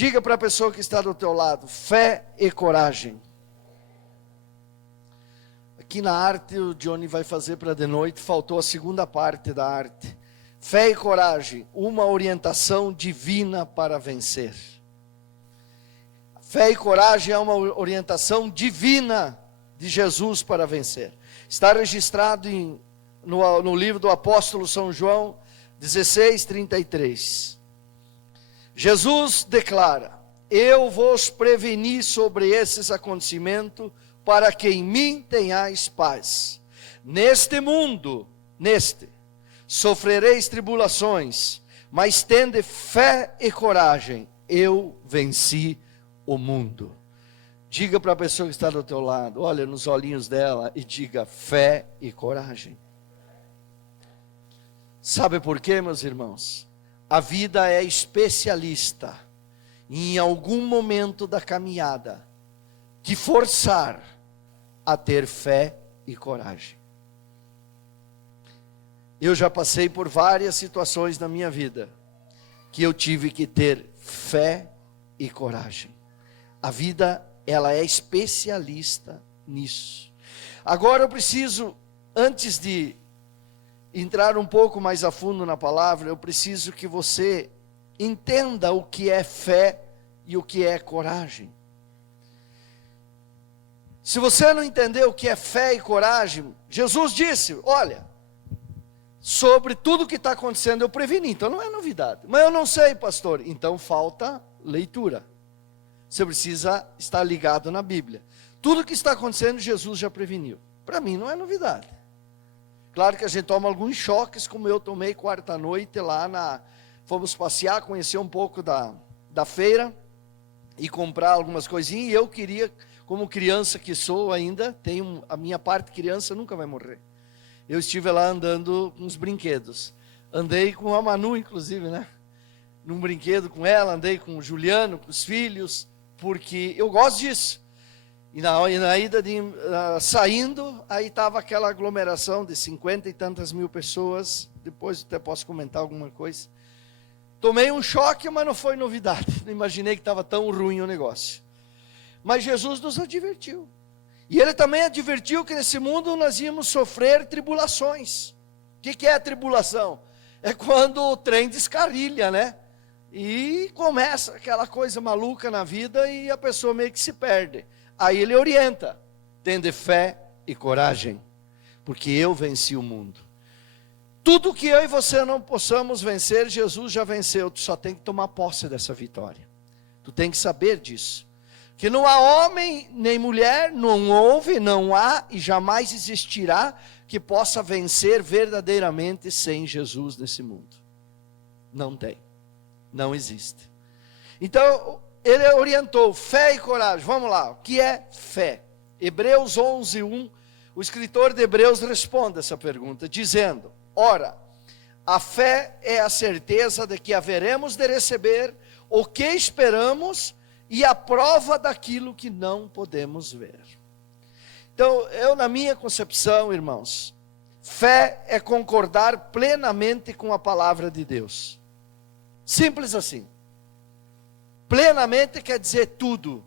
Diga para a pessoa que está do teu lado: fé e coragem. Aqui na arte, o Johnny vai fazer para de noite, faltou a segunda parte da arte. Fé e coragem, uma orientação divina para vencer. Fé e coragem é uma orientação divina de Jesus para vencer. Está registrado no livro do apóstolo São João 16:33. Jesus declara: eu vos preveni sobre esses acontecimentos, para que em mim tenhais paz. Neste mundo, sofrereis tribulações, mas tende fé e coragem, eu venci o mundo. Diga para a pessoa que está do teu lado, olha nos olhinhos dela e diga: fé e coragem. Sabe por quê, meus irmãos? A vida é especialista em algum momento da caminhada te forçar a ter fé e coragem. Eu já passei por várias situações na minha vida que eu tive que ter fé e coragem. A vida, ela é especialista nisso. Agora eu preciso, antes de entrar um pouco mais a fundo na palavra, eu preciso que você entenda o que é fé e o que é coragem. Se você não entender o que é fé e coragem, Jesus disse: olha, sobre tudo que está acontecendo eu preveni, então não é novidade. Mas eu não sei, pastor. Então falta leitura. Você precisa estar ligado na Bíblia. Tudo que está acontecendo Jesus já preveniu. Para mim não é novidade. Claro que a gente toma alguns choques, como eu tomei quarta-noite lá fomos passear, conhecer um pouco da feira e comprar algumas coisinhas, e eu queria, como criança que sou ainda, a minha parte criança nunca vai morrer. Eu estive lá andando com os brinquedos. Andei com a Manu, inclusive, né? Num brinquedo com ela, andei com o Juliano, com os filhos, porque eu gosto disso. E na ida, saindo, aí estava aquela aglomeração de 50 e tantas mil pessoas. Depois até posso comentar alguma coisa. Tomei um choque, mas não foi novidade. Não imaginei que estava tão ruim o negócio. Mas Jesus nos advertiu. E Ele também advertiu que nesse mundo nós íamos sofrer tribulações. O que é a tribulação? É quando o trem descarrilha, né? E começa aquela coisa maluca na vida e a pessoa meio que se perde. Aí Ele orienta: tende fé e coragem, porque eu venci o mundo. Tudo que eu e você não possamos vencer, Jesus já venceu. Tu só tem que tomar posse dessa vitória. Tu tem que saber disso. Que não há homem nem mulher, não houve, não há e jamais existirá que possa vencer verdadeiramente sem Jesus nesse mundo. Não tem. Não existe. Então, Ele orientou fé e coragem. Vamos lá, o que é fé? Hebreus 11:1, o escritor de Hebreus responde essa pergunta, dizendo: ora, a fé é a certeza de que haveremos de receber o que esperamos e a prova daquilo que não podemos ver. Então, na minha concepção, irmãos, fé é concordar plenamente com a palavra de Deus. Simples assim. Plenamente quer dizer tudo.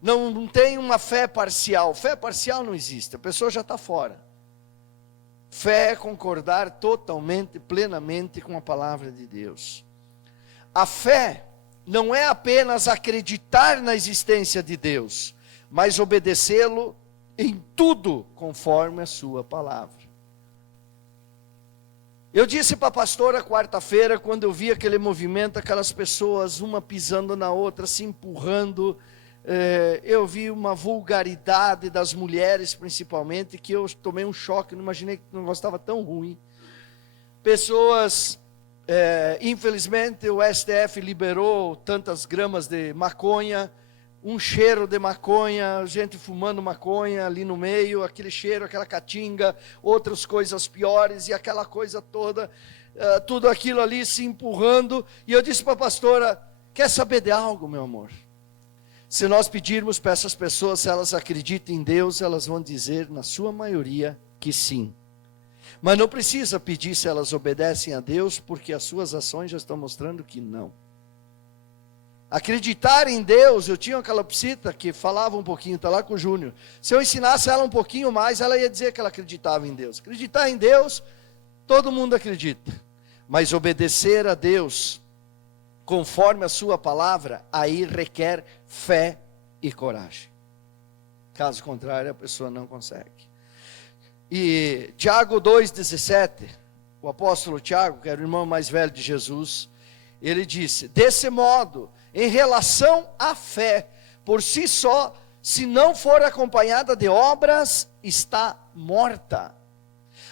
Não tem uma fé parcial. Fé parcial não existe, a pessoa já está fora. Fé é concordar totalmente, plenamente com a palavra de Deus. A fé não é apenas acreditar na existência de Deus, mas obedecê-lo em tudo conforme a sua palavra. Eu disse para a pastora quarta-feira, quando eu vi aquele movimento, aquelas pessoas, uma pisando na outra, se empurrando, eu vi uma vulgaridade das mulheres principalmente, que eu tomei um choque, não imaginei que o negócio estava tão ruim. Pessoas, infelizmente o STF liberou tantas gramas de maconha, um cheiro de maconha, gente fumando maconha ali no meio, aquele cheiro, aquela caatinga, outras coisas piores, e aquela coisa toda, tudo aquilo ali se empurrando, e eu disse para a pastora: quer saber de algo, meu amor? Se nós pedirmos para essas pessoas, se elas acreditam em Deus, elas vão dizer, na sua maioria, que sim. Mas não precisa pedir se elas obedecem a Deus, porque as suas ações já estão mostrando que não. Acreditar em Deus, eu tinha uma calopsita que falava um pouquinho, está lá com o Júnior. Se eu ensinasse ela um pouquinho mais, ela ia dizer que ela acreditava em Deus. Acreditar em Deus, todo mundo acredita. Mas obedecer a Deus, conforme a sua palavra, aí requer fé e coragem. Caso contrário, a pessoa não consegue. E Tiago 2,17, o apóstolo Tiago, que era o irmão mais velho de Jesus, ele disse: desse modo, em relação à fé, por si só, se não for acompanhada de obras, está morta.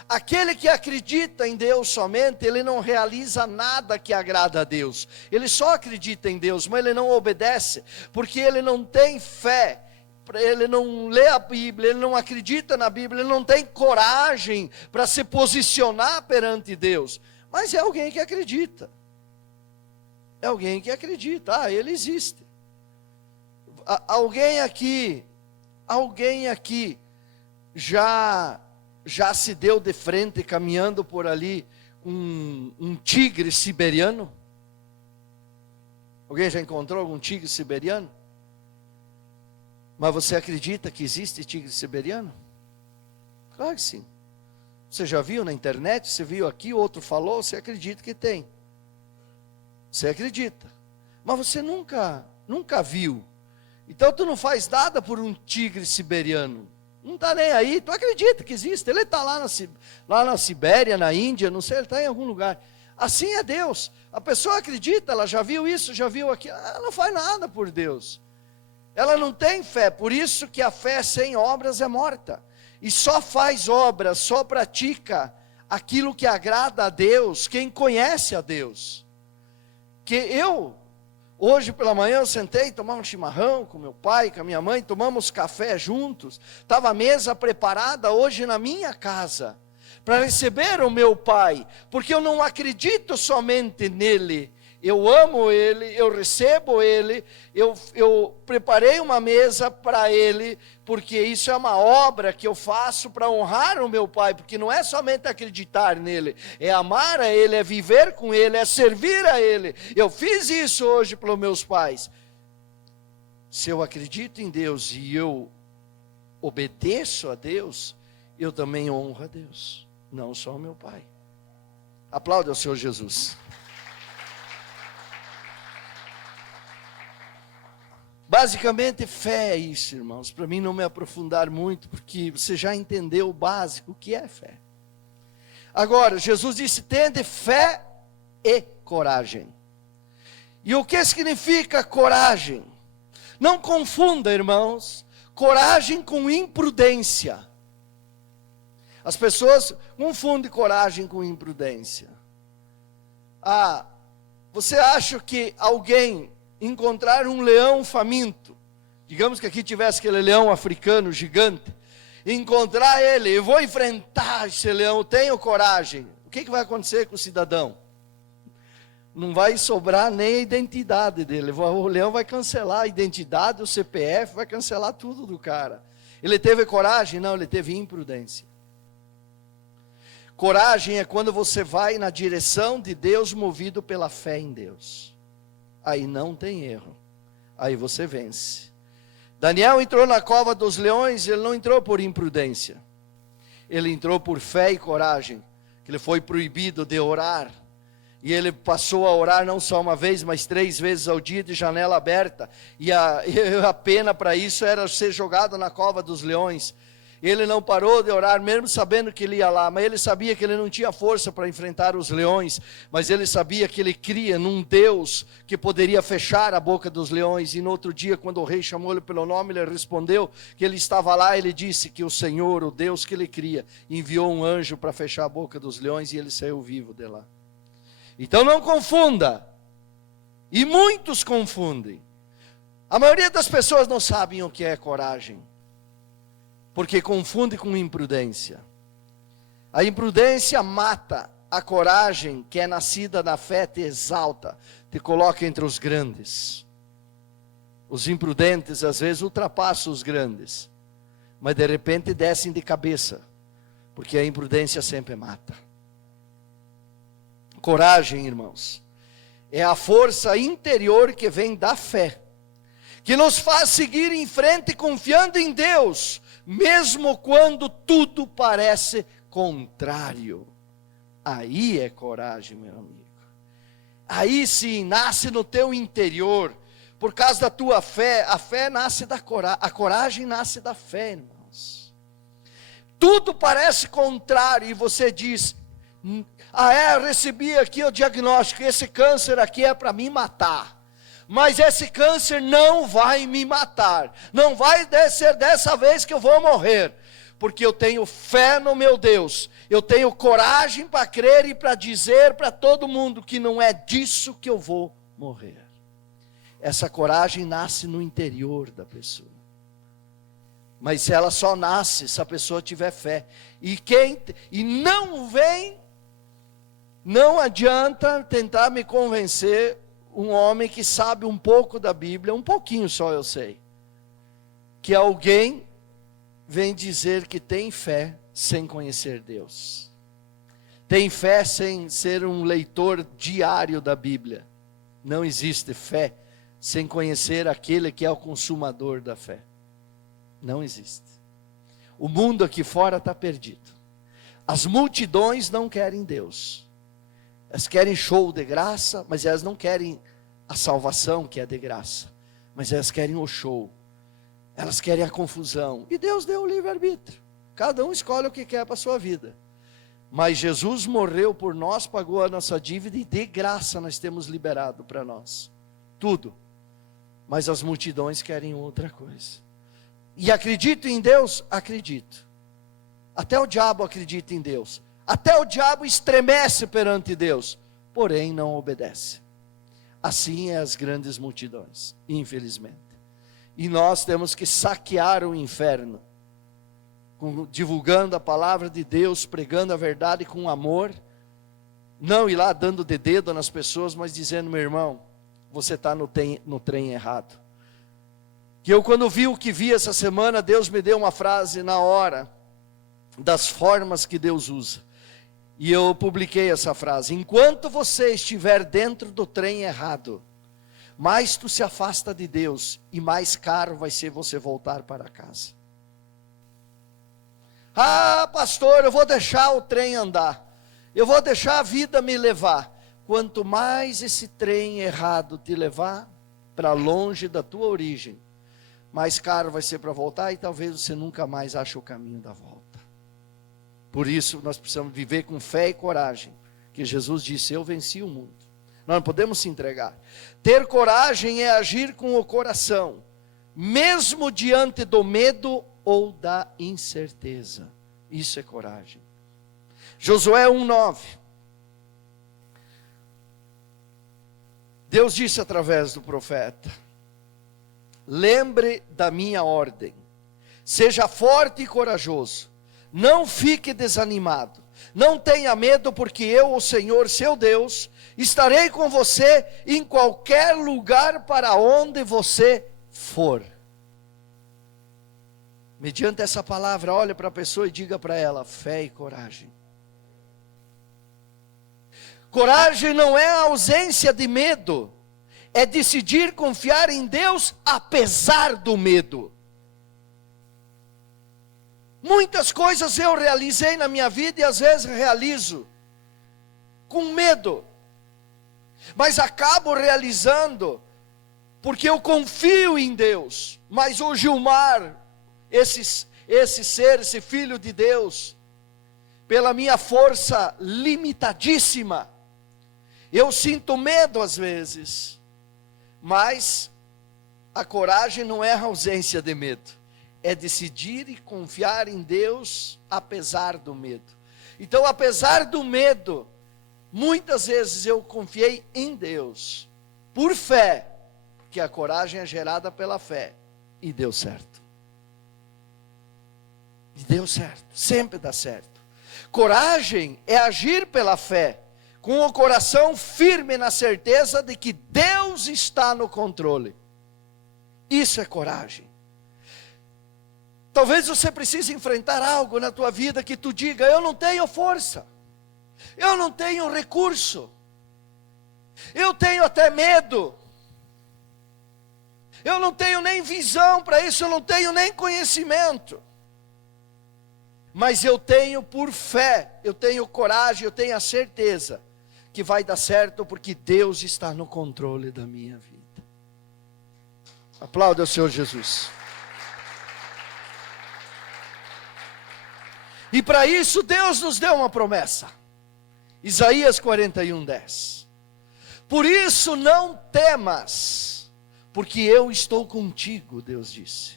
Aquele que acredita em Deus somente, ele não realiza nada que agrada a Deus. Ele só acredita em Deus, mas ele não obedece, porque ele não tem fé. Ele não lê a Bíblia, ele não acredita na Bíblia, ele não tem coragem para se posicionar perante Deus. Mas é alguém que acredita. É alguém que acredita, ele existe. Alguém aqui já se deu de frente caminhando por ali um tigre siberiano? Alguém já encontrou algum tigre siberiano? Mas você acredita que existe tigre siberiano? Claro que sim. Você já viu na internet, você viu aqui, outro falou, você acredita que tem. Você acredita. Mas você nunca viu. Então tu não faz nada por um tigre siberiano. Não está nem aí, tu acredita que existe. Ele está lá na Sibéria, na Índia, não sei, ele está em algum lugar. Assim é Deus. A pessoa acredita, ela já viu isso, já viu aquilo. Ela não faz nada por Deus. Ela não tem fé, por isso que a fé sem obras é morta. E só faz obras, só pratica aquilo que agrada a Deus, quem conhece a Deus. Hoje pela manhã eu sentei, tomar um chimarrão com meu pai, com a minha mãe, tomamos café juntos. Estava a mesa preparada hoje na minha casa, para receber o meu pai, porque eu não acredito somente nele. Eu amo ele, eu recebo ele, eu preparei uma mesa para ele, porque isso é uma obra que eu faço para honrar o meu pai, porque não é somente acreditar nele, é amar a ele, é viver com ele, é servir a ele. Eu fiz isso hoje pelos meus pais. Se eu acredito em Deus e eu obedeço a Deus, eu também honro a Deus, não só o meu pai. Aplauda ao Senhor Jesus. Basicamente, fé é isso, irmãos. Para mim não me aprofundar muito, porque você já entendeu o básico, o que é fé. Agora, Jesus disse: tende fé e coragem. E o que significa coragem? Não confunda, irmãos, coragem com imprudência. As pessoas confundem coragem com imprudência. Você acha que alguém encontrar um leão faminto, digamos que aqui tivesse aquele leão africano gigante, encontrar ele, eu vou enfrentar esse leão, eu tenho coragem, o que vai acontecer com o cidadão? Não vai sobrar nem a identidade dele, o leão vai cancelar a identidade, o CPF, vai cancelar tudo do cara. Ele teve coragem? Não, ele teve imprudência. Coragem é quando você vai na direção de Deus, movido pela fé em Deus. Aí não tem erro, aí você vence. Daniel entrou na cova dos leões, ele não entrou por imprudência, ele entrou por fé e coragem, que ele foi proibido de orar, e ele passou a orar não só uma vez, mas 3 vezes ao dia, de janela aberta, e a pena para isso era ser jogado na cova dos leões. Ele não parou de orar, mesmo sabendo que ele ia lá, mas ele sabia que ele não tinha força para enfrentar os leões, mas ele sabia que ele cria num Deus que poderia fechar a boca dos leões. E no outro dia, quando o rei chamou ele pelo nome, ele respondeu que ele estava lá. Ele disse que o Senhor, o Deus que ele cria, enviou um anjo para fechar a boca dos leões, e ele saiu vivo de lá. Então não confunda, e muitos confundem. A maioria das pessoas não sabem o que é coragem, porque confunde com imprudência. A imprudência mata, a coragem, que é nascida da fé, te exalta, te coloca entre os grandes. Os imprudentes às vezes ultrapassam os grandes, mas de repente descem de cabeça, porque a imprudência sempre mata. Coragem, irmãos, É a força interior que vem da fé, que nos faz seguir em frente confiando em Deus, mesmo quando tudo parece contrário. Aí é coragem, meu amigo. Aí sim, nasce no teu interior, por causa da tua fé. A fé nasce da coragem, a coragem nasce da fé, irmãos. Tudo parece contrário e você diz: eu recebi aqui o diagnóstico, esse câncer aqui é para me matar. Mas esse câncer não vai me matar, não vai ser dessa vez que eu vou morrer, porque eu tenho fé no meu Deus, eu tenho coragem para crer e para dizer para todo mundo que não é disso que eu vou morrer. Essa coragem nasce no interior da pessoa, mas ela só nasce se a pessoa tiver fé, e não adianta tentar me convencer, um homem que sabe um pouco da Bíblia, um pouquinho só eu sei, que alguém vem dizer que tem fé sem conhecer Deus. Tem fé sem ser um leitor diário da Bíblia. Não existe fé sem conhecer aquele que é o consumador da fé. Não existe. O mundo aqui fora está perdido. As multidões não querem Deus. Elas querem show de graça, mas elas não querem a salvação que é de graça. Mas elas querem o show. Elas querem a confusão. E Deus deu o livre-arbítrio. Cada um escolhe o que quer para a sua vida. Mas Jesus morreu por nós, pagou a nossa dívida e de graça nós temos liberado para nós. Tudo. Mas as multidões querem outra coisa. E acredito em Deus? Acredito. Até o diabo acredita em Deus. Até o diabo estremece perante Deus, porém não obedece. Assim é as grandes multidões, infelizmente. E nós temos que saquear o inferno, divulgando a palavra de Deus, pregando a verdade com amor, não ir lá dando de dedo nas pessoas, mas dizendo: meu irmão, você está no trem errado. Que eu, quando vi o que vi essa semana, Deus me deu uma frase na hora, das formas que Deus usa. E eu publiquei essa frase: enquanto você estiver dentro do trem errado, mais tu se afasta de Deus, e mais caro vai ser você voltar para casa. Ah, pastor, eu vou deixar o trem andar, eu vou deixar a vida me levar. Quanto mais esse trem errado te levar para longe da tua origem, mais caro vai ser para voltar, e talvez você nunca mais ache o caminho da volta. Por isso nós precisamos viver com fé e coragem, que Jesus disse: eu venci o mundo. Nós não podemos se entregar. Ter coragem é agir com o coração, mesmo diante do medo ou da incerteza. Isso é coragem. Josué 1:9. Deus disse através do profeta: lembre da minha ordem, seja forte e corajoso, não fique desanimado, não tenha medo, porque eu, o Senhor seu Deus, estarei com você em qualquer lugar para onde você for. Mediante essa palavra, olhe para a pessoa e diga para ela: fé e coragem. Coragem não é a ausência de medo, é decidir confiar em Deus apesar do medo. Muitas coisas eu realizei na minha vida e às vezes realizo com medo, mas acabo realizando porque eu confio em Deus. Mas o Gilmar, esse ser, esse filho de Deus, pela minha força limitadíssima, eu sinto medo às vezes, mas a coragem não é a ausência de medo, é decidir e confiar em Deus apesar do medo. Então, apesar do medo, muitas vezes eu confiei em Deus, por fé, porque a coragem é gerada pela fé, e deu certo. E deu certo, sempre dá certo. Coragem é agir pela fé, com o coração firme na certeza de que Deus está no controle. Isso é coragem. Talvez você precise enfrentar algo na tua vida que tu diga: eu não tenho força, eu não tenho recurso, Eu tenho até medo. Eu não tenho nem visão para isso, eu não tenho nem conhecimento. Mas eu tenho por fé, eu tenho coragem, eu tenho a certeza que vai dar certo, porque Deus está no controle da minha vida. Aplauda o Senhor Jesus. E para isso Deus nos deu uma promessa. Isaías 41:10. Por isso não temas, porque eu estou contigo, Deus disse.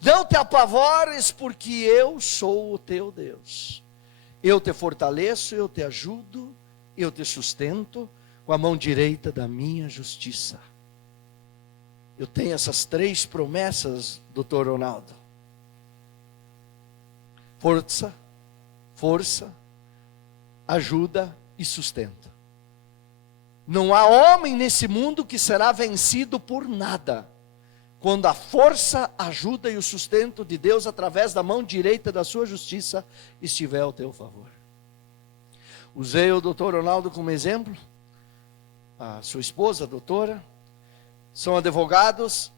Não te apavores, porque eu sou o teu Deus. Eu te fortaleço, eu te ajudo, eu te sustento com a mão direita da minha justiça. Eu tenho essas 3 promessas, doutor Ronaldo. Força, ajuda e sustento. Não há homem nesse mundo que será vencido por nada, quando a força, a ajuda e o sustento de Deus, através da mão direita da sua justiça, estiver ao teu favor. Usei o doutor Ronaldo como exemplo, a sua esposa, a doutora, são advogados,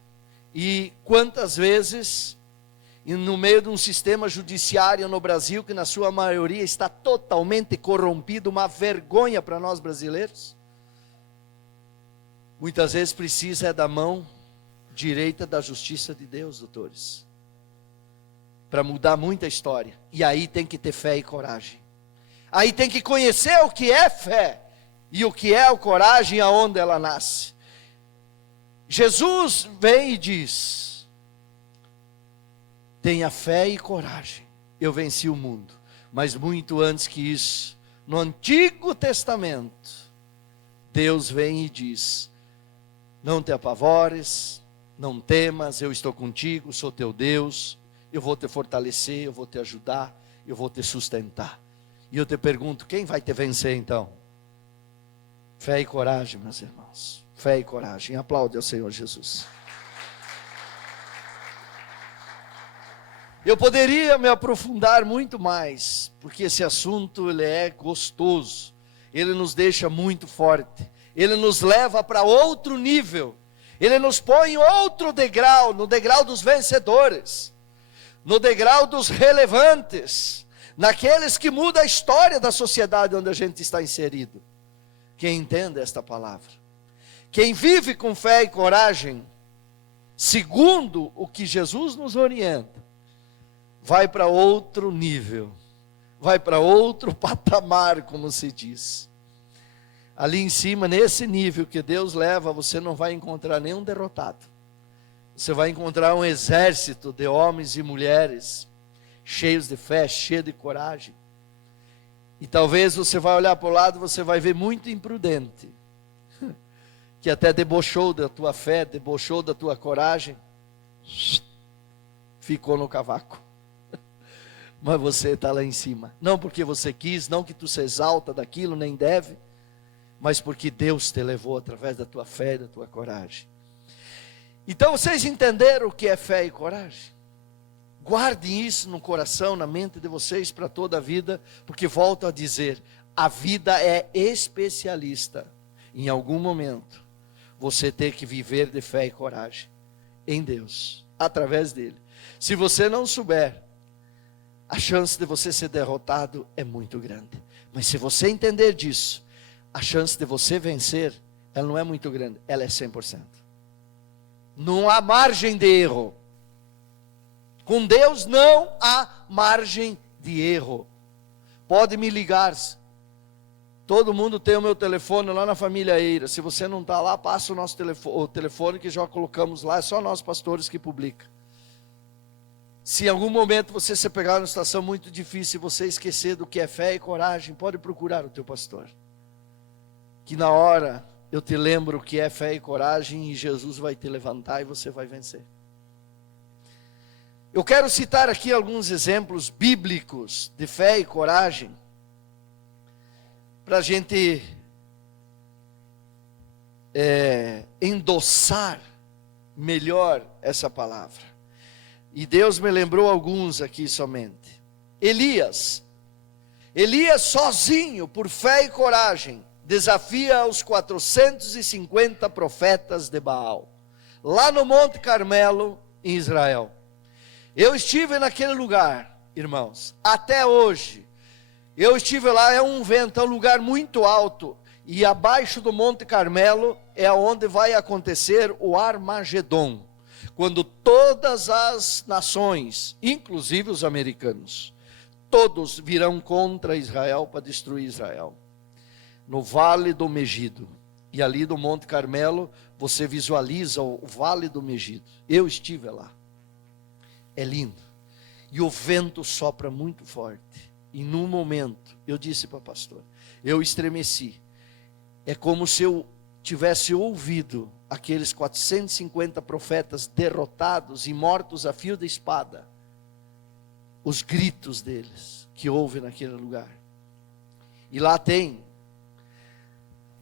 e quantas vezes, no meio de um sistema judiciário no Brasil, que na sua maioria está totalmente corrompido, uma vergonha para nós brasileiros, muitas vezes precisa da mão direita da justiça de Deus, doutores, para mudar muita história. E aí tem que ter fé e coragem. Aí tem que conhecer o que é fé e o que é a coragem, aonde ela nasce. Jesus vem e diz: tenha fé e coragem, eu venci o mundo. Mas muito antes que isso, no Antigo Testamento, Deus vem e diz: não te apavores, não temas, eu estou contigo, sou teu Deus, eu vou te fortalecer, eu vou te ajudar, eu vou te sustentar. E eu te pergunto, quem vai te vencer então? Fé e coragem, meus irmãos, fé e coragem. Aplaude ao Senhor Jesus. Eu poderia me aprofundar muito mais, porque esse assunto ele é gostoso, ele nos deixa muito forte, ele nos leva para outro nível, ele nos põe em outro degrau, no degrau dos vencedores, no degrau dos relevantes, naqueles que mudam a história da sociedade onde a gente está inserido. Quem entende esta palavra, quem vive com fé e coragem, segundo o que Jesus nos orienta, vai para outro nível, vai para outro patamar, como se diz. Ali em cima, nesse nível que Deus leva, você não vai encontrar nenhum derrotado. Você vai encontrar um exército de homens e mulheres, cheios de fé, cheios de coragem. E talvez você vai olhar para o lado, você vai ver muito imprudente, que até debochou da tua fé, debochou da tua coragem, ficou no cavaco. Mas você está lá em cima, não porque você quis, não que tu se exalta daquilo, nem deve, mas porque Deus te levou através da tua fé e da tua coragem. Então vocês entenderam o que é fé e coragem? Guardem isso no coração, na mente de vocês para toda a vida, porque volto a dizer, a vida é especialista. Em algum momento, você tem que viver de fé e coragem em Deus, através dele. Se você não souber, a chance de você ser derrotado é muito grande. Mas se você entender disso, a chance de você vencer, ela não é muito grande, ela é 100%. Não há margem de erro. Com Deus não há margem de erro. Pode me ligar. Todo mundo tem o meu telefone lá na família Eira. Se você não está lá, passa o nosso telefone que já colocamos lá. É só nós pastores que publica. Se em algum momento você se pegar numa situação muito difícil e você esquecer do que é fé e coragem, pode procurar o teu pastor. Que na hora eu te lembro o que é fé e coragem e Jesus vai te levantar e você vai vencer. Eu quero citar aqui alguns exemplos bíblicos de fé e coragem, para a gente endossar melhor essa palavra. E Deus me lembrou alguns aqui somente. Elias sozinho, por fé e coragem, desafia os 450 profetas de Baal, lá no Monte Carmelo, em Israel. Eu estive naquele lugar, irmãos, até hoje. Eu estive lá, é um vento, é um lugar muito alto, e abaixo do Monte Carmelo é onde vai acontecer o Armagedon, quando todas as nações, inclusive os americanos, todos virão contra Israel para destruir Israel. No Vale do Megido, e ali do Monte Carmelo, você visualiza o Vale do Megido. Eu estive lá, é lindo, e o vento sopra muito forte, e num momento, eu disse para a pastora, eu estremeci, é como se eu tivesse ouvido aqueles 450 profetas derrotados e mortos a fio de espada, os gritos deles, que houve naquele lugar, e lá tem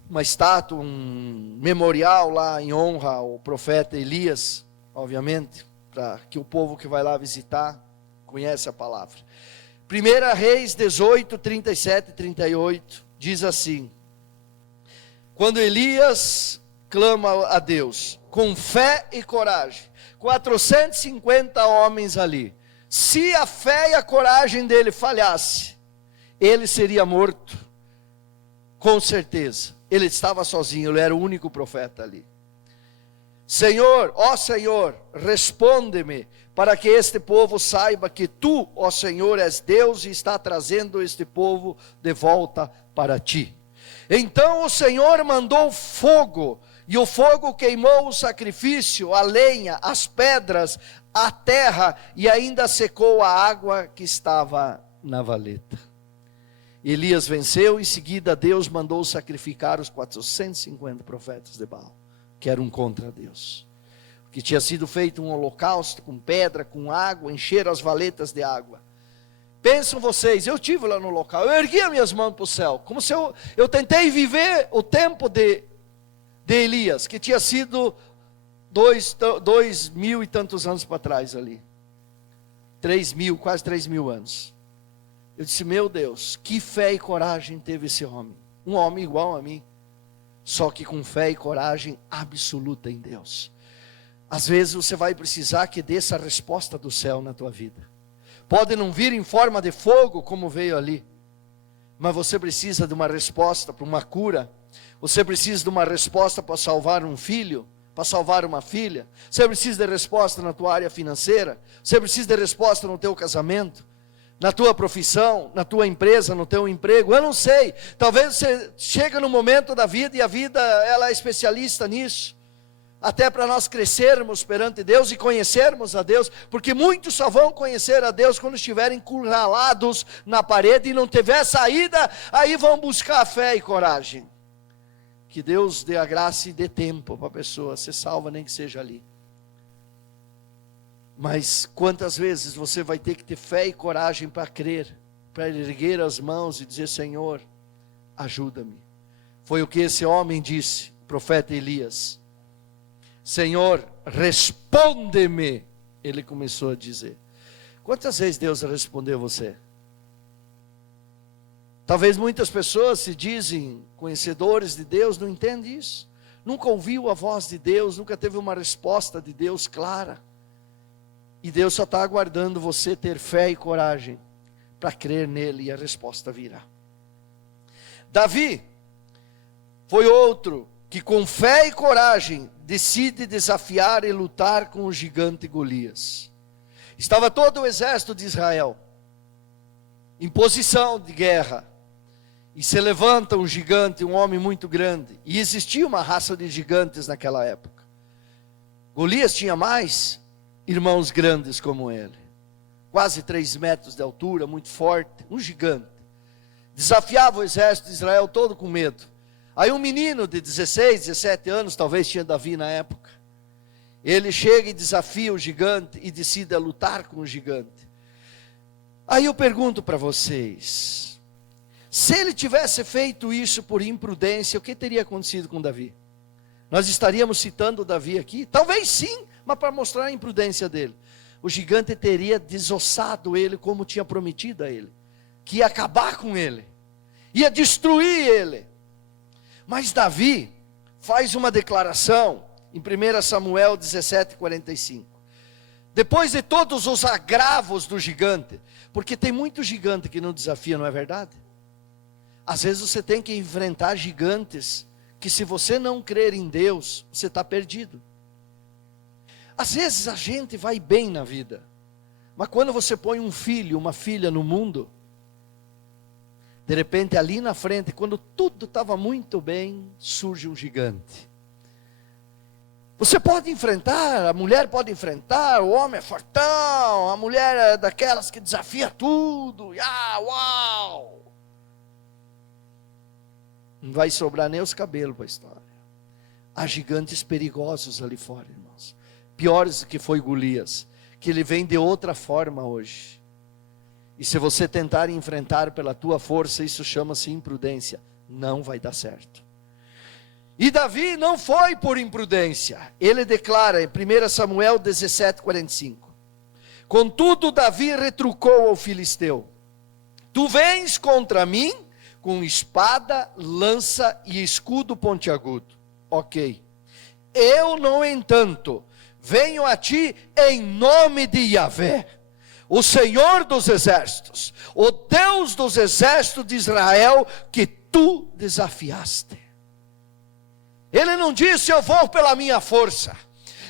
uma estátua, um memorial lá em honra ao profeta Elias, obviamente, para que o povo que vai lá visitar conhece a palavra. 1 Reis 18, 37 e 38, diz assim: quando Elias clama a Deus, com fé e coragem, 450 homens ali, se a fé e a coragem dele falhasse, ele seria morto, com certeza. Ele estava sozinho, ele era o único profeta ali. Senhor, ó Senhor, responde-me, para que este povo saiba que tu, ó Senhor, és Deus e está trazendo este povo de volta para ti. Então o Senhor mandou fogo, e o fogo queimou o sacrifício, a lenha, as pedras, a terra, e ainda secou a água que estava na valeta. Elias venceu, em seguida Deus mandou sacrificar os 450 profetas de Baal, que eram contra Deus, que tinha sido feito um holocausto com pedra, com água, encheram as valetas de água. Pensam vocês, eu estive lá no local, eu ergui as minhas mãos para o céu, como se eu tentei viver o tempo de Elias, que tinha sido 2.000 e tantos anos para trás ali, 3.000, quase 3.000 anos. Eu disse, meu Deus, que fé e coragem teve esse homem, um homem igual a mim, só que com fé e coragem absoluta em Deus. Às vezes você vai precisar que dê essa resposta do céu na tua vida. Pode não vir em forma de fogo como veio ali, mas você precisa de uma resposta para uma cura, você precisa de uma resposta para salvar um filho, para salvar uma filha, você precisa de resposta na tua área financeira, você precisa de resposta no teu casamento, na tua profissão, na tua empresa, no teu emprego, eu não sei, talvez você chega no momento da vida, e a vida ela é especialista nisso, até para nós crescermos perante Deus e conhecermos a Deus, porque muitos só vão conhecer a Deus quando estiverem encurralados na parede e não tiver saída, aí vão buscar fé e coragem. Que Deus dê a graça e dê tempo para a pessoa ser salva, nem que seja ali. Mas quantas vezes você vai ter que ter fé e coragem para crer, para erguer as mãos e dizer, Senhor, ajuda-me. Foi o que esse homem disse, o profeta Elias. Senhor, responde-me, ele começou a dizer. Quantas vezes Deus respondeu a você? Talvez muitas pessoas se dizem conhecedores de Deus, não entendem isso. Nunca ouviu a voz de Deus, nunca teve uma resposta de Deus clara. E Deus só está aguardando você ter fé e coragem para crer nele, e a resposta virá. Davi foi outro que com fé e coragem decide desafiar e lutar com o gigante Golias. Estava todo o exército de Israel em posição de guerra, e se levanta um gigante, um homem muito grande, e existia uma raça de gigantes naquela época. Golias tinha mais irmãos grandes como ele, quase 3 metros de altura, muito forte, um gigante, desafiava o exército de Israel todo com medo. Aí um menino de 16, 17 anos, talvez tinha Davi na época, ele chega e desafia o gigante, e decide lutar com o gigante. Aí eu pergunto para vocês, se ele tivesse feito isso por imprudência, o que teria acontecido com Davi? Nós estaríamos citando Davi aqui? Talvez sim, mas para mostrar a imprudência dele. O gigante teria desossado ele, como tinha prometido a ele, que ia acabar com ele, ia destruir ele. Mas Davi faz uma declaração em 1 Samuel 17:45. Depois de todos os agravos do gigante, porque tem muito gigante que não desafia, não é verdade? Às vezes você tem que enfrentar gigantes que, se você não crer em Deus, você está perdido. Às vezes a gente vai bem na vida, mas quando você põe um filho, uma filha no mundo, de repente ali na frente, quando tudo estava muito bem, surge um gigante. Você pode enfrentar, a mulher pode enfrentar, o homem é fortão, a mulher é daquelas que desafia tudo, uau! Não vai sobrar nem os cabelos para a história. Há gigantes perigosos ali fora, irmãos. Piores do que foi Golias, que ele vem de outra forma hoje. E se você tentar enfrentar pela tua força, isso chama-se imprudência. Não vai dar certo. E Davi não foi por imprudência. Ele declara em 1 Samuel 17:45. Contudo, Davi retrucou ao filisteu: tu vens contra mim com espada, lança e escudo pontiagudo. Ok. Eu, no entanto, venho a ti em nome de Yahvé, o Senhor dos exércitos, o Deus dos exércitos de Israel, que tu desafiaste. Ele não disse: eu vou pela minha força,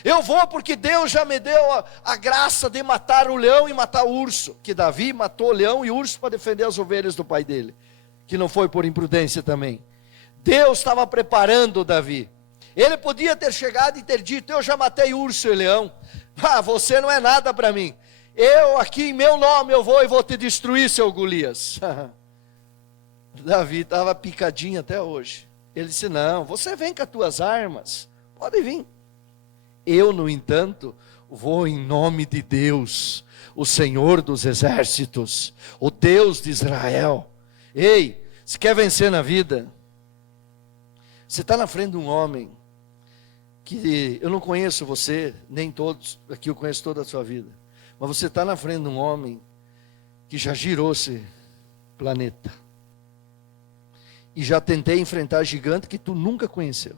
eu vou porque Deus já me deu a graça de matar o leão e matar o urso, que Davi matou o leão e o urso para defender as ovelhas do pai dele, que não foi por imprudência também. Deus estava preparando Davi. Ele podia ter chegado e ter dito: eu já matei urso e leão, você não é nada para mim, eu aqui em meu nome eu vou e vou te destruir, seu Golias. Davi estava picadinho até hoje. Ele disse: não, você vem com as tuas armas, pode vir. Eu, no entanto, vou em nome de Deus, o Senhor dos exércitos, o Deus de Israel. Ei, se quer vencer na vida, você está na frente de um homem que eu não conheço você, nem todos, aqui eu conheço toda a sua vida, mas você está na frente de um homem que já girou esse planeta, e já tentei enfrentar gigante que tu nunca conheceu,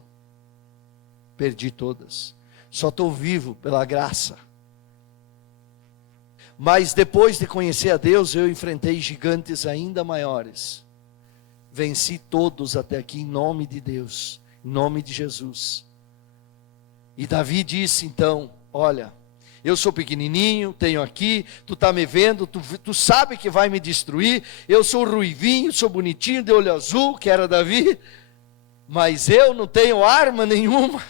perdi todas, só estou vivo pela graça. Mas depois de conhecer a Deus, eu enfrentei gigantes ainda maiores, venci todos até aqui em nome de Deus, em nome de Jesus. E Davi disse então: olha, eu sou pequenininho, tenho aqui, tu está me vendo, tu sabe que vai me destruir, eu sou ruivinho, sou bonitinho, de olho azul, que era Davi, mas eu não tenho arma nenhuma,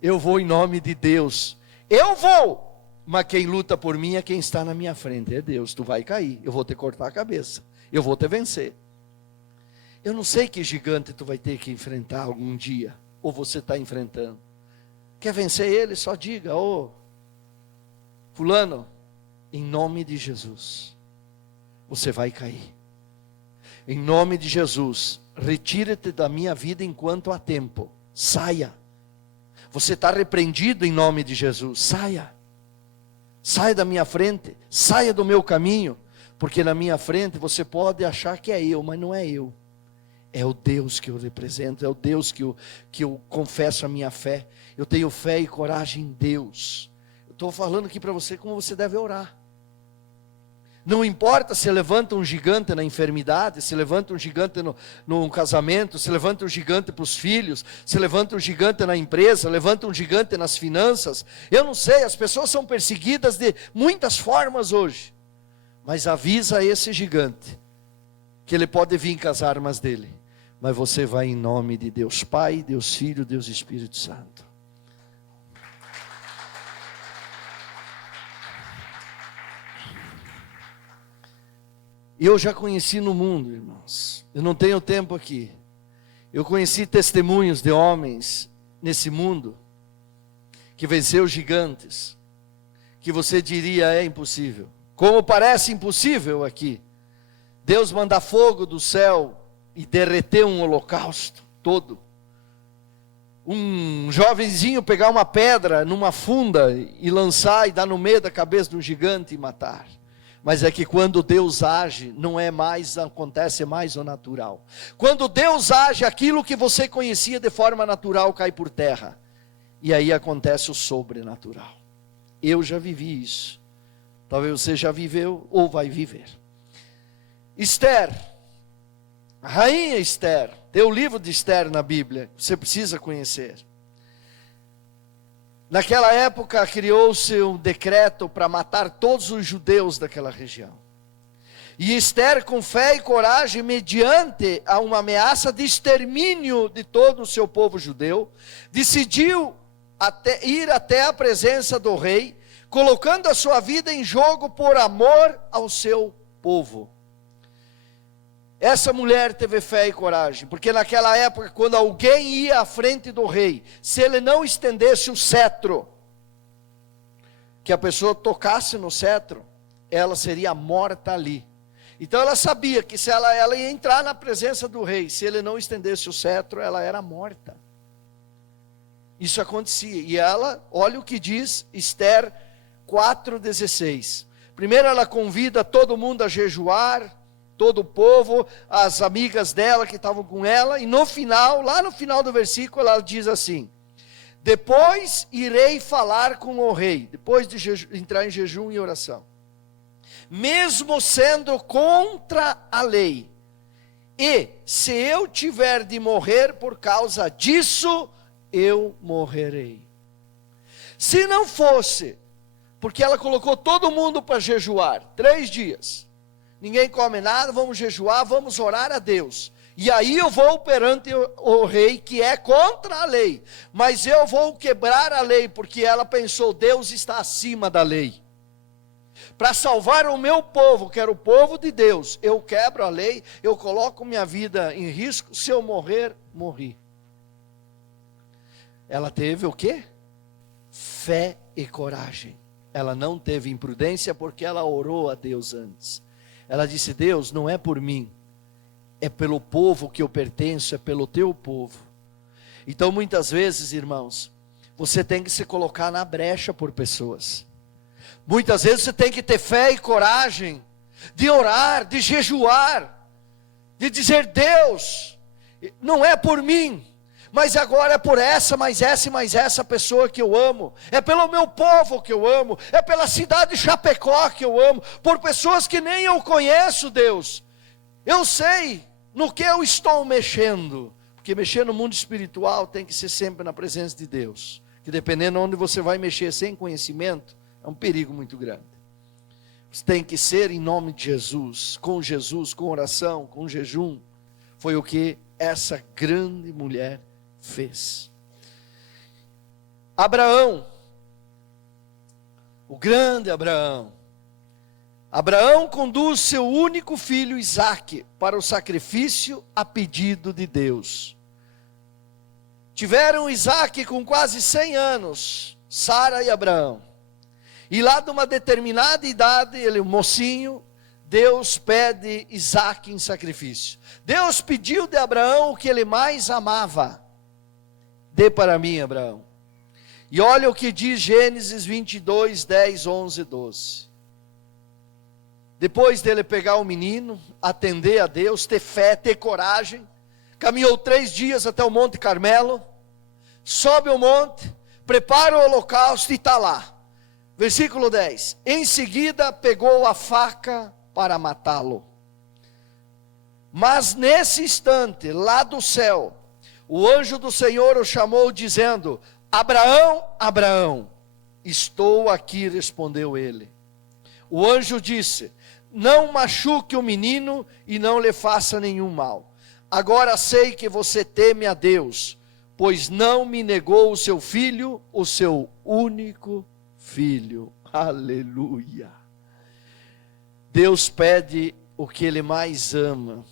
eu vou em nome de Deus, eu vou, mas quem luta por mim é quem está na minha frente, é Deus. Tu vai cair, eu vou te cortar a cabeça, eu vou te vencer. Eu não sei que gigante tu vai ter que enfrentar algum dia, ou você está enfrentando. Quer vencer ele? Só diga: ô fulano, em nome de Jesus, você vai cair. Em nome de Jesus, retira-te da minha vida enquanto há tempo. Saia. Você está repreendido em nome de Jesus. Saia. Saia da minha frente. Saia do meu caminho. Porque na minha frente você pode achar que é eu, mas não é eu. É o Deus que eu represento, é o Deus que eu confesso a minha fé. Eu tenho fé e coragem em Deus. Eu estou falando aqui para você como você deve orar. Não importa se levanta um gigante na enfermidade, se levanta um gigante no casamento, se levanta um gigante para os filhos, se levanta um gigante na empresa, levanta um gigante nas finanças. Eu não sei, as pessoas são perseguidas de muitas formas hoje. Mas avisa esse gigante que ele pode vir com as armas dele. Mas você vai em nome de Deus Pai, Deus Filho, Deus Espírito Santo. Eu já conheci no mundo, irmãos. Eu não tenho tempo aqui. Eu conheci testemunhos de homens nesse mundo que venceu gigantes, que você diria é impossível. Como parece impossível aqui, Deus mandar fogo do céu e derreter um holocausto todo. Um jovenzinho pegar uma pedra numa funda e lançar e dar no meio da cabeça de um gigante e matar. Mas é que quando Deus age, acontece mais o natural. Quando Deus age, aquilo que você conhecia de forma natural cai por terra. E aí acontece o sobrenatural. Eu já vivi isso. Talvez você já viveu ou vai viver. Esther, a rainha Esther, tem o livro de Esther na Bíblia, você precisa conhecer. Naquela época criou-se um decreto para matar todos os judeus daquela região. E Esther, com fé e coragem, mediante a uma ameaça de extermínio de todo o seu povo judeu, decidiu ir até a presença do rei, colocando a sua vida em jogo por amor ao seu povo. Essa mulher teve fé e coragem, porque naquela época, quando alguém ia à frente do rei, se ele não estendesse o cetro, que a pessoa tocasse no cetro, ela seria morta ali. Então ela sabia que se ela ia entrar na presença do rei, se ele não estendesse o cetro, ela era morta. Isso acontecia, e ela, olha o que diz Esther 4,16. Primeiro ela convida todo mundo a jejuar, todo o povo, as amigas dela que estavam com ela, e no final, lá no final do versículo, ela diz assim: depois irei falar com o rei, depois de entrar em jejum e oração, mesmo sendo contra a lei, e se eu tiver de morrer por causa disso, eu morrerei. Se não fosse, porque ela colocou todo mundo para jejuar, 3 dias, ninguém come nada, vamos jejuar, vamos orar a Deus. E aí eu vou perante o rei, que é contra a lei. Mas eu vou quebrar a lei, porque ela pensou, Deus está acima da lei. Para salvar o meu povo, que era o povo de Deus, eu quebro a lei, eu coloco minha vida em risco, se eu morrer, morri. Ela teve o quê? Fé e coragem. Ela não teve imprudência, porque ela orou a Deus antes. Ela disse, Deus, não é por mim, é pelo povo que eu pertenço, é pelo teu povo. Então muitas vezes, irmãos, você tem que se colocar na brecha por pessoas. Muitas vezes você tem que ter fé e coragem de orar, de jejuar, de dizer, Deus, não é por mim, mas agora é por essa, mais essa e mais essa pessoa que eu amo, é pelo meu povo que eu amo, é pela cidade de Chapecó que eu amo, por pessoas que nem eu conheço, Deus. Eu sei no que eu estou mexendo, porque mexer no mundo espiritual tem que ser sempre na presença de Deus, que dependendo de onde você vai mexer sem conhecimento, é um perigo muito grande. Você tem que ser em nome de Jesus, com oração, com jejum. Foi o que essa grande mulher fez. Abraão, o grande Abraão. Abraão conduz seu único filho Isaque para o sacrifício a pedido de Deus. Tiveram Isaque com quase 100 anos, Sara e Abraão. E lá de uma determinada idade, ele, mocinho, Deus pede Isaque em sacrifício. Deus pediu de Abraão o que ele mais amava. Dê para mim, Abraão. E olha o que diz Gênesis 22, 10, 11, 12. Depois dele pegar o menino, atender a Deus, ter fé, ter coragem, caminhou 3 dias até o Monte Carmelo, sobe o monte, prepara o holocausto e está lá. Versículo 10. Em seguida pegou a faca para matá-lo. Mas nesse instante, lá do céu, o anjo do Senhor o chamou dizendo, Abraão, Abraão. Estou aqui, respondeu ele. O anjo disse, não machuque o menino e não lhe faça nenhum mal. Agora sei que você teme a Deus, pois não me negou o seu filho, o seu único filho. Aleluia. Deus pede o que ele mais ama.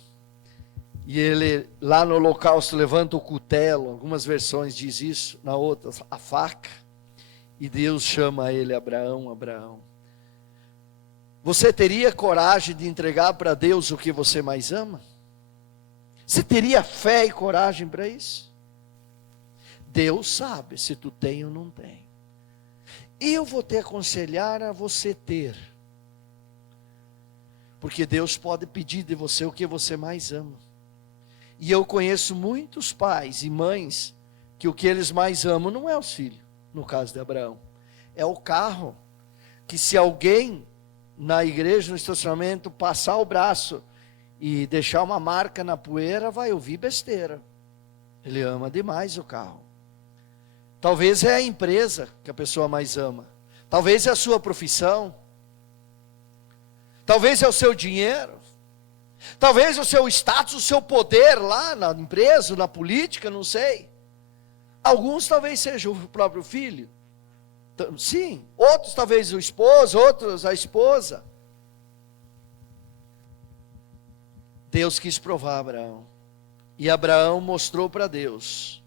E ele, lá no holocausto, levanta o cutelo, algumas versões diz isso, na outra, a faca. E Deus chama ele, Abraão, Abraão. Você teria coragem de entregar para Deus o que você mais ama? Você teria fé e coragem para isso? Deus sabe se tu tem ou não tem. E eu vou te aconselhar a você ter. Porque Deus pode pedir de você o que você mais ama. E eu conheço muitos pais e mães que o que eles mais amam não é os filhos, no caso de Abraão. É o carro, que se alguém na igreja, no estacionamento, passar o braço e deixar uma marca na poeira, vai ouvir besteira. Ele ama demais o carro. Talvez é a empresa que a pessoa mais ama. Talvez é a sua profissão. Talvez é o seu dinheiro. Talvez o seu status, o seu poder lá na empresa, na política, não sei. Alguns talvez seja o próprio filho. Sim, outros talvez o esposo, outros a esposa. Deus quis provar Abraão. E Abraão mostrou para Deus,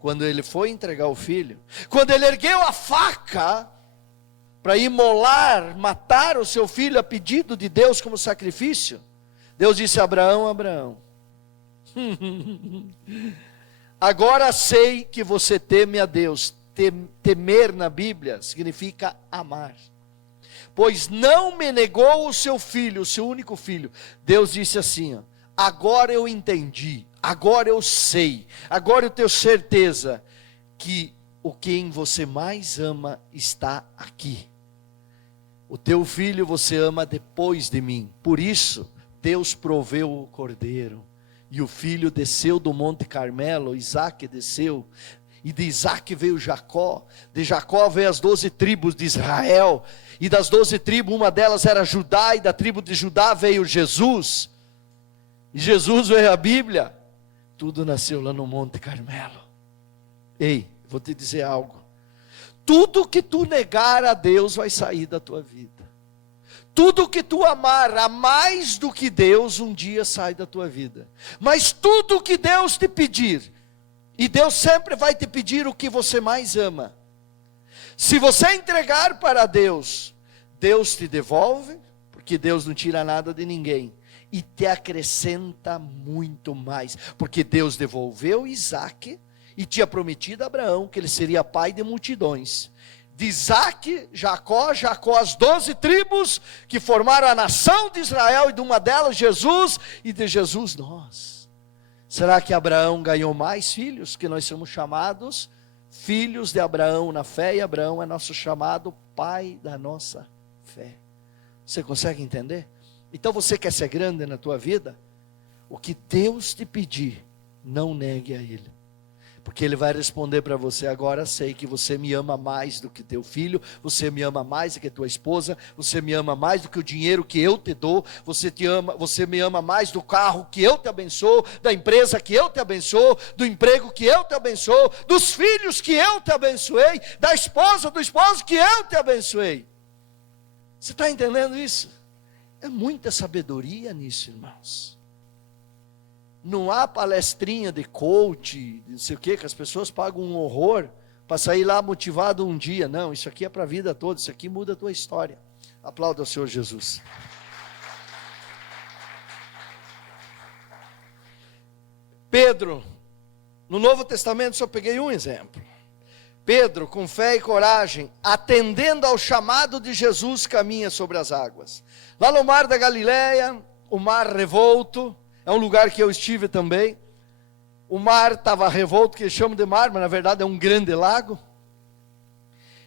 quando ele foi entregar o filho, quando ele ergueu a faca para imolar, matar o seu filho a pedido de Deus como sacrifício, Deus disse a Abraão: Abraão, agora sei que você teme a Deus. Temer na Bíblia significa amar. Pois não me negou o seu filho, o seu único filho. Deus disse assim: ó, agora eu entendi, agora eu sei, agora eu tenho certeza que o quem você mais ama está aqui. O teu filho você ama depois de mim. Por isso Deus proveu o cordeiro, e o filho desceu do Monte Carmelo. Isaac desceu, e de Isaac veio Jacó, de Jacó veio as 12 tribos de Israel, e das 12 tribos, uma delas era Judá, e da tribo de Judá veio Jesus, e Jesus veio a Bíblia. Tudo nasceu lá no Monte Carmelo. Ei, vou te dizer algo, tudo que tu negar a Deus vai sair da tua vida. Tudo que tu amar a mais do que Deus, um dia sai da tua vida. Mas tudo que Deus te pedir, e Deus sempre vai te pedir o que você mais ama, se você entregar para Deus, Deus te devolve, porque Deus não tira nada de ninguém, e te acrescenta muito mais, porque Deus devolveu Isaac, e tinha prometido a Abraão, que ele seria pai de multidões, de Isaac, Jacó, as 12 tribos, que formaram a nação de Israel, e de uma delas Jesus, e de Jesus nós. Será que Abraão ganhou mais filhos? Que nós somos chamados filhos de Abraão na fé, e Abraão é nosso chamado pai da nossa fé. Você consegue entender? Então você quer ser grande na tua vida? O que Deus te pedir, não negue a Ele. Porque Ele vai responder para você: agora sei que você me ama mais do que teu filho, você me ama mais do que tua esposa, você me ama mais do que o dinheiro que eu te dou, você me ama mais do carro que eu te abençoo, da empresa que eu te abençoo, do emprego que eu te abençoo, dos filhos que eu te abençoei, da esposa, do esposo que eu te abençoei. Você está entendendo isso? É muita sabedoria nisso, irmãos. Não há palestrinha de coach, não sei o que as pessoas pagam um horror para sair lá motivado um dia. Não, isso aqui é para a vida toda, isso aqui muda a tua história. Aplauda ao Senhor Jesus. Pedro, no Novo Testamento só peguei um exemplo. Pedro, com fé e coragem, atendendo ao chamado de Jesus, caminha sobre as águas. Lá no mar da Galileia, o mar revolto, é um lugar que eu estive também. O mar estava revolto, que eles chamam de mar, mas na verdade é um grande lago.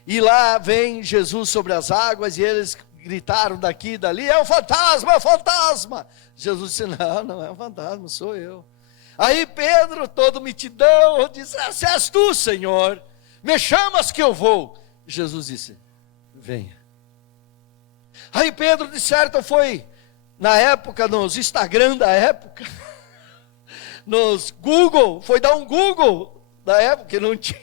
E lá vem Jesus sobre as águas, e eles gritaram daqui e dali: é um fantasma, é um fantasma. Jesus disse: não é um fantasma, sou eu. Aí Pedro, todo mitidão, disse: se és tu, Senhor, me chamas que eu vou. Jesus disse: venha. Aí Pedro, de certo, foi, na época, nos Instagram da época, nos Google, foi dar um Google da época, que não tinha,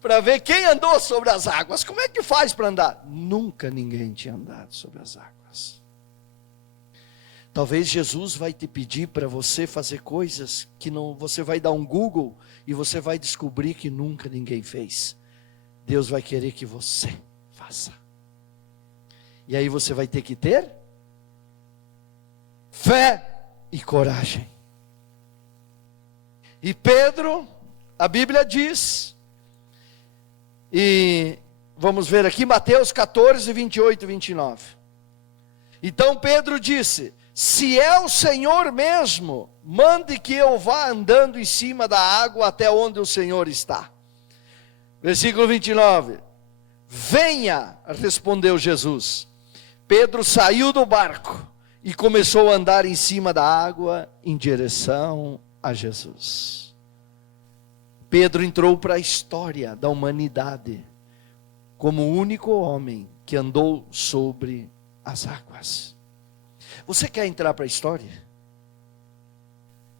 para ver quem andou sobre as águas. Como é que faz para andar? Nunca ninguém tinha andado sobre as águas. Talvez Jesus vai te pedir para você fazer coisas que não, você vai dar um Google e você vai descobrir que nunca ninguém fez. Deus vai querer que você faça. E aí você vai ter que ter fé e coragem. E Pedro, a Bíblia diz, e vamos ver aqui Mateus 14, 28 e 29. Então Pedro disse: se é o Senhor mesmo, mande que eu vá andando em cima da água até onde o Senhor está. Versículo 29. Venha, respondeu Jesus. Pedro saiu do barco e começou a andar em cima da água em direção a Jesus. Pedro entrou para a história da humanidade como o único homem que andou sobre as águas. Você quer entrar para a história?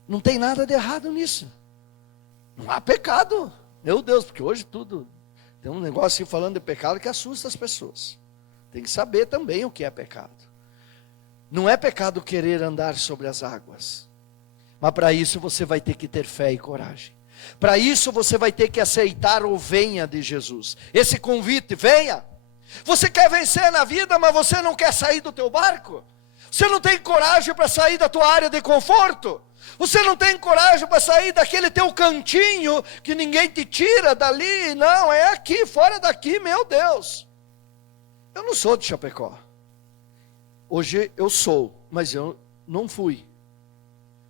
Não tem nada de errado nisso. Não há pecado. Meu Deus, porque hoje tudo tem um negócio assim falando de pecado que assusta as pessoas. Tem que saber também o que é pecado. Não é pecado querer andar sobre as águas. Mas para isso você vai ter que ter fé e coragem. Para isso você vai ter que aceitar o venha de Jesus. Esse convite, venha. Você quer vencer na vida, mas você não quer sair do teu barco? Você não tem coragem para sair da tua área de conforto? Você não tem coragem para sair daquele teu cantinho que ninguém te tira dali? Não, é aqui, fora daqui, meu Deus. Eu não sou de Chapecó. Hoje eu sou, mas eu não fui.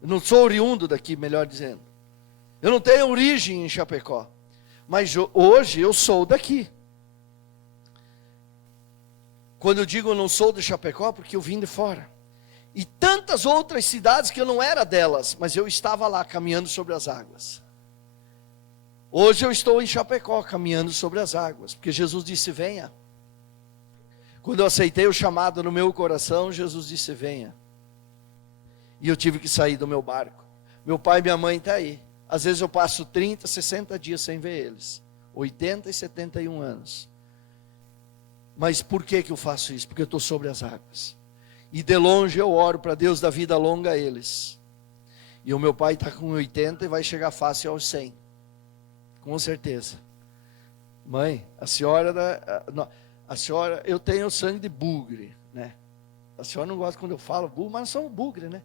Eu não sou oriundo daqui, melhor dizendo. Eu não tenho origem em Chapecó. Mas hoje eu sou daqui. Quando eu digo eu não sou de Chapecó, porque eu vim de fora. E tantas outras cidades que eu não era delas, mas eu estava lá caminhando sobre as águas. Hoje eu estou em Chapecó caminhando sobre as águas, porque Jesus disse venha. Quando eu aceitei o chamado no meu coração, Jesus disse venha. E eu tive que sair do meu barco. Meu pai e minha mãe estão aí. Às vezes eu passo 30, 60 dias sem ver eles. 80 e 71 anos. Mas por que eu faço isso? Porque eu estou sobre as águas. E de longe eu oro para Deus da vida longa a eles. E o meu pai está com 80 e vai chegar fácil aos 100. Com certeza. Mãe, a senhora, eu tenho sangue de bugre, né? A senhora não gosta quando eu falo bugre, mas nós somos bugre, né?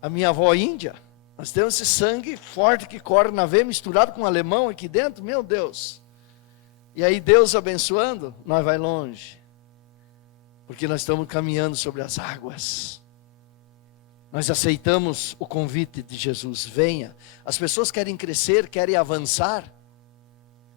A minha avó índia, nós temos esse sangue forte que corre na veia, misturado com alemão aqui dentro, meu Deus. E aí Deus abençoando, nós vai longe. Porque nós estamos caminhando sobre as águas. Nós aceitamos o convite de Jesus, venha. As pessoas querem crescer, querem avançar.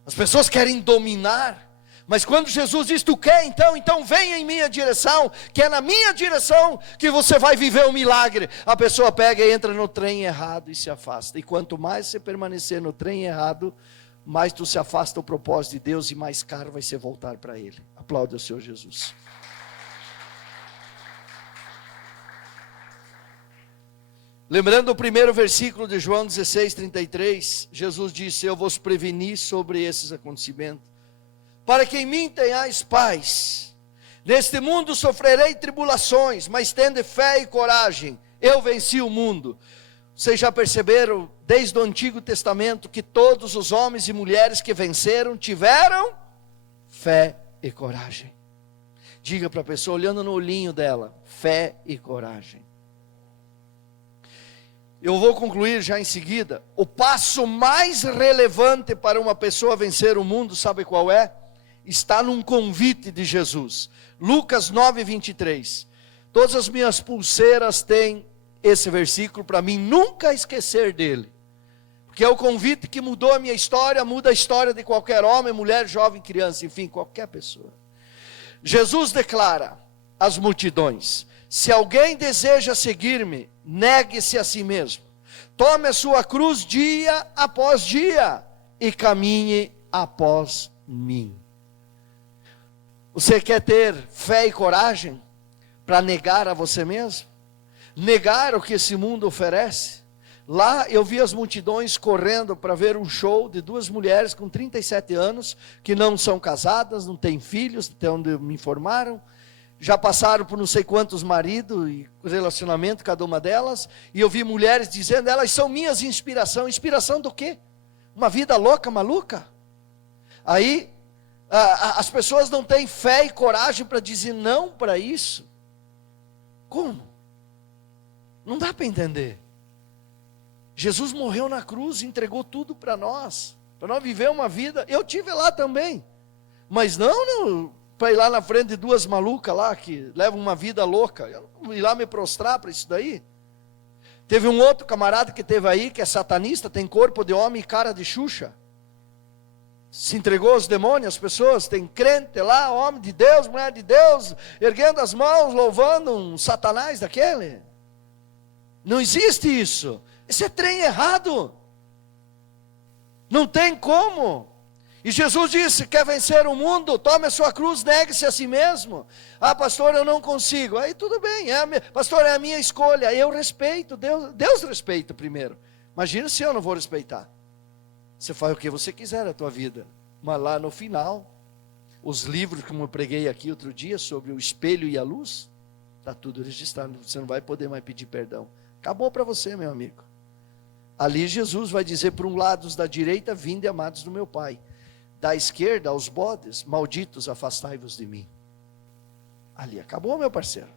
As pessoas querem dominar. Mas quando Jesus diz, tu quer então venha em minha direção, que é na minha direção que você vai viver um milagre. A pessoa pega e entra no trem errado e se afasta. E quanto mais você permanecer no trem errado, mais tu se afasta do propósito de Deus e mais caro vai ser voltar para Ele. Aplaude o Senhor Jesus. Lembrando o primeiro versículo de João 16, 33, Jesus disse, eu vos preveni sobre esses acontecimentos, para que em mim tenhais paz. Neste mundo sofrerei tribulações, mas tende fé e coragem, eu venci o mundo. Vocês já perceberam, desde o Antigo Testamento, que todos os homens e mulheres que venceram, tiveram fé e coragem. Diga para a pessoa, olhando no olhinho dela, fé e coragem. Eu vou concluir já em seguida. O passo mais relevante para uma pessoa vencer o mundo, sabe qual é? Está num convite de Jesus. Lucas 9, 23. Todas as minhas pulseiras têm esse versículo para mim nunca esquecer dele. Porque é o convite que mudou a minha história, muda a história de qualquer homem, mulher, jovem, criança, enfim, qualquer pessoa. Jesus declara às multidões, se alguém deseja seguir-me, negue-se a si mesmo. Tome a sua cruz dia após dia e caminhe após mim. Você quer ter fé e coragem para negar a você mesmo? Negar o que esse mundo oferece? Lá eu vi as multidões correndo para ver um show de duas mulheres com 37 anos, que não são casadas, não têm filhos, até onde me informaram, já passaram por não sei quantos maridos e relacionamento, cada uma delas, e eu vi mulheres dizendo, elas são minhas inspiração. Inspiração do quê? Uma vida louca, maluca? Aí, as pessoas não têm fé e coragem para dizer não para isso. Como? Não dá para entender. Jesus morreu na cruz, entregou tudo para nós viver uma vida. Eu tive lá também, mas não para ir lá na frente de duas malucas lá, que levam uma vida louca. Eu não vou ir lá me prostrar para isso daí. Teve um outro camarada que teve aí, que é satanista, tem corpo de homem e cara de Xuxa. Se entregou aos demônios, as pessoas, tem crente lá, homem de Deus, mulher de Deus, erguendo as mãos, louvando um satanás daquele. Não existe isso. Esse é trem errado. Não tem como. E Jesus disse, quer vencer o mundo? Tome a sua cruz, negue-se a si mesmo. Ah, pastor, eu não consigo. Aí tudo bem, pastor, é a minha escolha. Eu respeito, Deus respeita primeiro. Imagina se eu não vou respeitar. Você faz o que você quiser na tua vida. Mas lá no final, os livros que eu preguei aqui outro dia, sobre o espelho e a luz, está tudo registrado. Você não vai poder mais pedir perdão. Acabou para você, meu amigo. Ali Jesus vai dizer para um lado, os da direita, vinde amados do meu Pai. Da esquerda, aos bodes, malditos, afastai-vos de mim. Ali acabou, meu parceiro.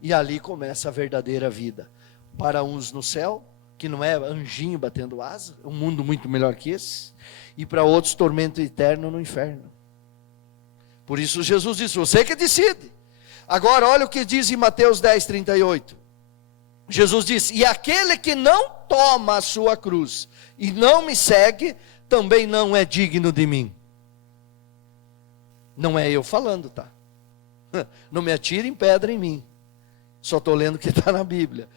E ali começa a verdadeira vida. Para uns no céu, que não é anjinho batendo asa, um mundo muito melhor que esse. E para outros, tormento eterno no inferno. Por isso Jesus disse, você que decide. Agora olha o que diz em Mateus 10, 38. Jesus disse, e aquele que não toma a sua cruz e não me segue, também não é digno de mim. Não é eu falando, tá? Não me atirem pedra em mim. Só estou lendo o que está na Bíblia.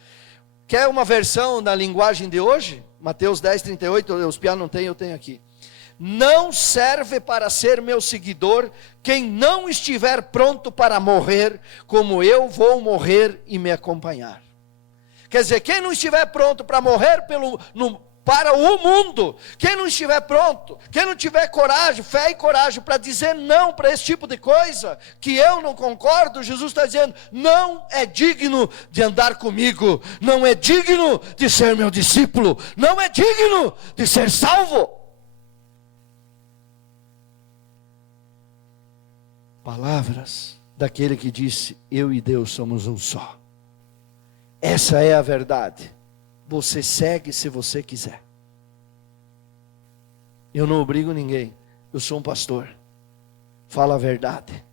Quer uma versão na linguagem de hoje? Mateus 10, 38, os pianos não tem, eu tenho aqui. Não serve para ser meu seguidor quem não estiver pronto para morrer, como eu vou morrer e me acompanhar. Quer dizer, quem não estiver pronto para morrer para o mundo, quem não estiver pronto, quem não tiver coragem, fé e coragem para dizer não para esse tipo de coisa, que eu não concordo, Jesus está dizendo, não é digno de andar comigo, não é digno de ser meu discípulo, não é digno de ser salvo. Palavras daquele que disse, eu e Deus somos um só. Essa é a verdade. Você segue se você quiser. Eu não obrigo ninguém. Eu sou um pastor. Falo a verdade.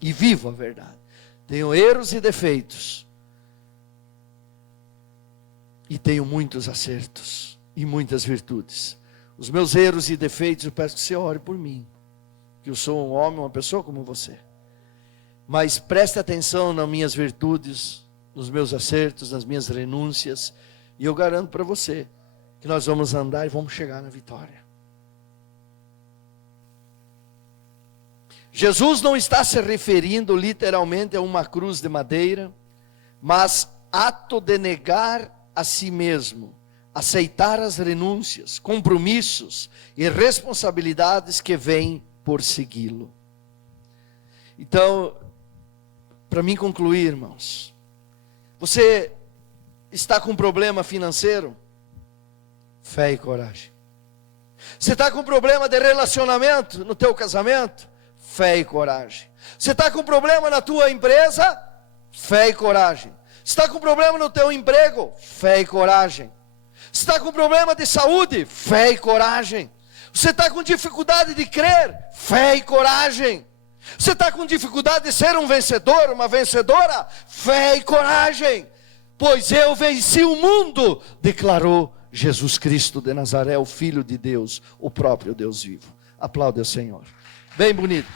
E vivo a verdade. Tenho erros e defeitos. E tenho muitos acertos. E muitas virtudes. Os meus erros e defeitos, eu peço que você ore por mim. Que eu sou um homem, uma pessoa como você. Mas preste atenção nas minhas virtudes, nos meus acertos, nas minhas renúncias. E eu garanto para você que nós vamos andar e vamos chegar na vitória. Jesus não está se referindo literalmente a uma cruz de madeira, mas ato de negar a si mesmo, aceitar as renúncias, compromissos e responsabilidades que vêm por segui-lo. Então, para mim concluir, irmãos, você está com um problema financeiro? Fé e coragem. Você está com um problema de relacionamento no teu casamento? Fé e coragem. Você está com um problema na tua empresa? Fé e coragem. Você está com um problema no teu emprego? Fé e coragem. Você está com um problema de saúde? Fé e coragem. Você está com dificuldade de crer? Fé e coragem. Você está com dificuldade de ser um vencedor, uma vencedora? Fé e coragem. Pois eu venci o mundo, declarou Jesus Cristo de Nazaré, o Filho de Deus, o próprio Deus vivo. Aplaude o Senhor. Bem bonito.